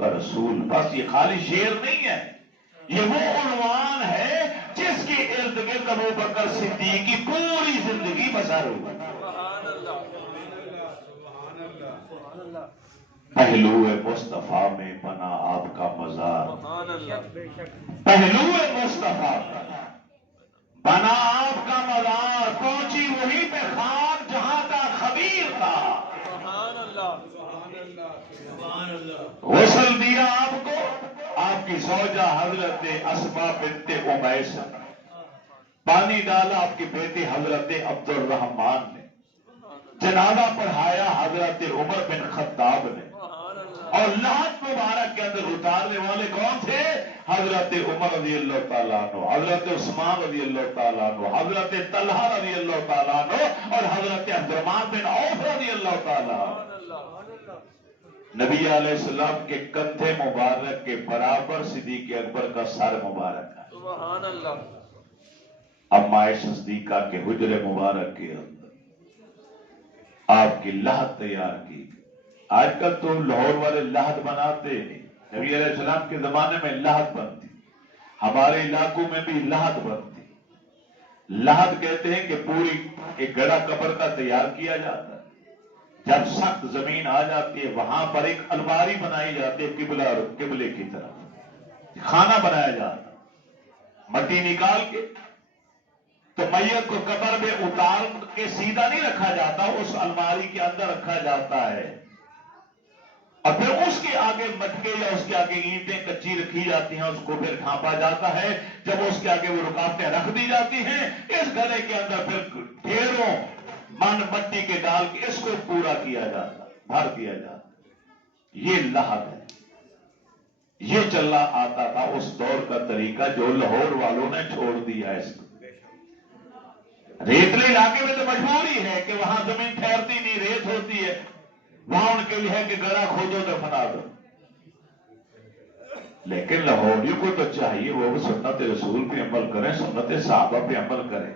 کا رسول. بس یہ خالی شعر نہیں ہے, یہ وہ عنوان ہے جس کے ارد گرد ابو بکر صدیق کی پوری زندگی بسر ہوئی. پہلو مصطفیٰ میں بنا آپ کا مزار, پہلو مصطفیٰ بنا آپ کا مزار, پہنچی وہیں پہ خاک جہاں کا خبیر تھا. غسل دیا آپ کو آپ کی زوجہ حضرت اسماء بنت امیس, پانی ڈالا آپ کے بیٹے حضرت عبد الرحمن نے, جنازہ پڑھایا حضرت عمر بن خطاب نے, اور لحد مبارک کے اندر اتارنے والے کون تھے؟ حضرت عمر رضی اللہ تعالیٰ عنہ, حضرت عثمان رضی اللہ تعالیٰ عنہ, حضرت طلحہ رضی اللہ تعالیٰ عنہ, اور حضرت عبدالرحمن بن عوف رضی اللہ تعالیٰ عنہ. نبی علیہ السلام کے کندھے مبارک کے برابر صدیق اکبر کا سر مبارک ہے. سبحان اللہ. اما صدیقہ کے حجر مبارک کے اندر آپ کی لحد تیار کی. آج کل تو لاہور والے لحد بناتے نہیں, نبی علیہ السلام کے زمانے میں لحد بنتی, ہمارے علاقوں میں بھی لحد بنتی. لحد کہتے ہیں کہ پوری ایک گڑھا قبر کا تیار کیا جاتا ہے, جب سخت زمین آ جاتی ہے وہاں پر ایک الماری بنائی جاتی ہے قبلہ اور قبلے کی طرف, کھانا بنایا جاتا, مٹی نکال کے تو میت کو قبر میں اتار کے سیدھا نہیں رکھا جاتا, اس الماری کے اندر رکھا جاتا ہے, اور پھر اس کے آگے مٹکے یا اس کے آگے اینٹیں کچی رکھی جاتی ہیں, اس کو پھر ڈھانپا جاتا ہے. جب اس کے آگے وہ رکاوٹیں رکھ دی جاتی ہیں, اس گڑھے کے اندر پھر ڈھیروں من مٹی کے ڈال کے اس کو پورا کیا جاتا, بھر دیا جاتا. یہ لحد ہے, یہ چلا آتا تھا اس دور کا طریقہ جو لاہور والوں نے چھوڑ دیا. اس کو ریتلے علاقے میں تو مجبوری ہے کہ وہاں زمین ٹھہرتی نہیں, ریت ہوتی ہے, وہاں ان کے لیے ہے کہ گڑھا کھودو دفنا دو. لیکن لاہوریوں کو تو چاہیے وہ سنت رسول پہ عمل کریں, سنت صحابہ پہ عمل کریں.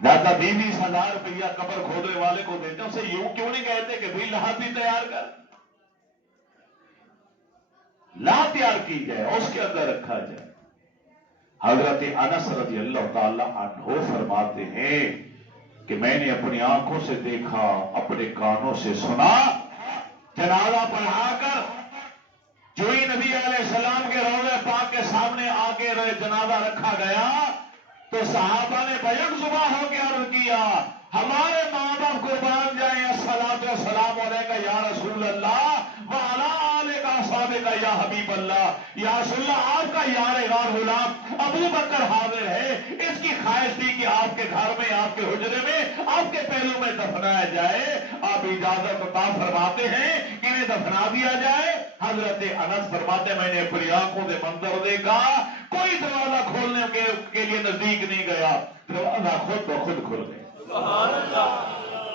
دادا 20,000 روپیہ قبر کھودنے والے کو دیتے ہیں, اسے یوں کیوں نہیں کہتے کہ بھائی لحد بھی تیار کر, لاہ تیار کی جائے, اس کے اندر رکھا جائے. حضرت انس رضی اللہ تعالی عنہ فرماتے ہیں کہ میں نے اپنی آنکھوں سے دیکھا, اپنے کانوں سے سنا, جنازہ پڑھا کر جو ہی نبی علیہ السلام کے روضہ پاک کے سامنے آ کے جنازہ رکھا گیا تو صحابہ نے بیک زباں ہو کے عرض کیا, ہمارے ماں باپ قربان جائیں, الصلاۃ والسلام علیک یا رسول اللہ وعلی آلک اصحابک یا حبیب اللہ. یا رسول اللہ, آپ کا یار غار غلام ابو بکر حاضر ہے, اس کی خواہش تھی کہ آپ کے گھر میں, آپ کے حجرے میں, آپ کے پہلو میں دفنایا جائے. آپ اجازت عطا فرماتے ہیں کہ انہیں دفنا دیا جائے. حضرت انس فرماتے میں نے اپنی آنکھوں سے منظر دیکھا, کوئی دروازہ کھولنے کے لیے نزدیک نہیں گیا, دروازہ خود بخود کھل گیا.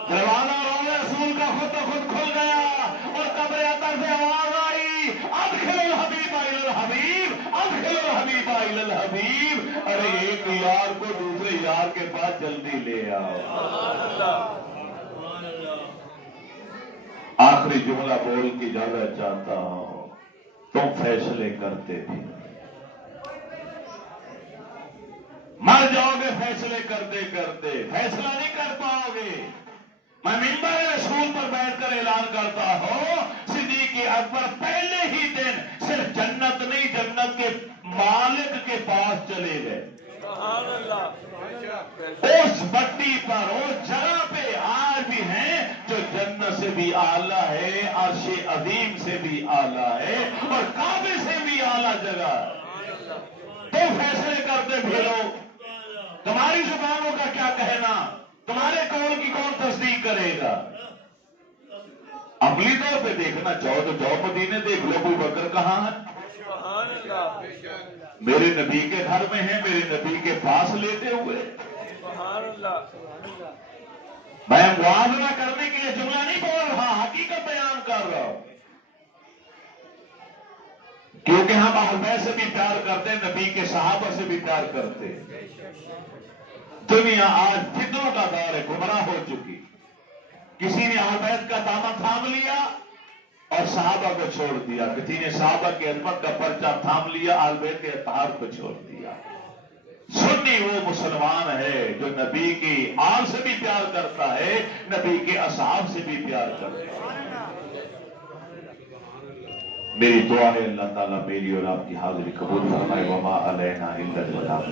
دروازہ روضہ رسول کا خود بخود کھل گیا, اور قبر اطہر سے آواز آئی, ادخل الحبیب الی الحبیب, ادخل الحبیب الی الحبیب. ارے ایک یار کو دوسرے یار کے پاس جلدی لے آؤ. آخری جملہ بول کے اجازت چاہتا ہوں, تم فیصلے کرتے تھے, مر جاؤ گے فیصلے کرتے کرتے, فیصلہ نہیں کر پاؤ گے. میں ممبر رسول پر بیٹھ کر اعلان کرتا ہوں, صدیق اکبر پہلے ہی دن صرف جنت نہیں جنت کے مالک کے پاس چلے گئے. اس مٹی پر, اس جگہ پہ آج بھی ہیں جو جنت سے بھی اعلیٰ ہے, عرش عظیم سے بھی اعلیٰ ہے, اور کعبے سے بھی اعلیٰ جگہ. تو فیصلے کرتے پھرو, تمہاری زبانوں کا کیا کہنا, تمہارے قول کی کون تصدیق کرے گا. عملی طور پہ دیکھنا چاہو تو جاؤ مدینے دیکھ لو, ابو بکر کہاں ہے, میرے نبی کے گھر میں ہیں, میرے نبی کے پاس لیتے ہوئے. میں موازنہ کرنے کے لیے جملہ نہیں بول رہا, حقیقت بیان کر رہا ہوں, کیونکہ ہم اہل بیت سے بھی پیار کرتے ہیں, نبی کے صحابہ سے بھی پیار کرتے ہیں. دنیا آج فتنوں کا دور ہے, گمراہ ہو چکی. کسی نے اہل بیت کا دامن تھام لیا, اور صحابہ کو چھوڑ دیا. کسی نے صحابہ کی عظمت کا پرچہ تھام لیا، آل بیت اطہار کو چھوڑ دیا. سنی وہ مسلمان ہے جو نبی کی آل سے بھی پیار کرتا ہے، نبی کے اصحاب سے بھی پیار کرتا ہے. میری دعا ہے اللہ تعالیٰ میری اور آپ کی حاضری قبول فرمائے. وما علینا الا البلاغ.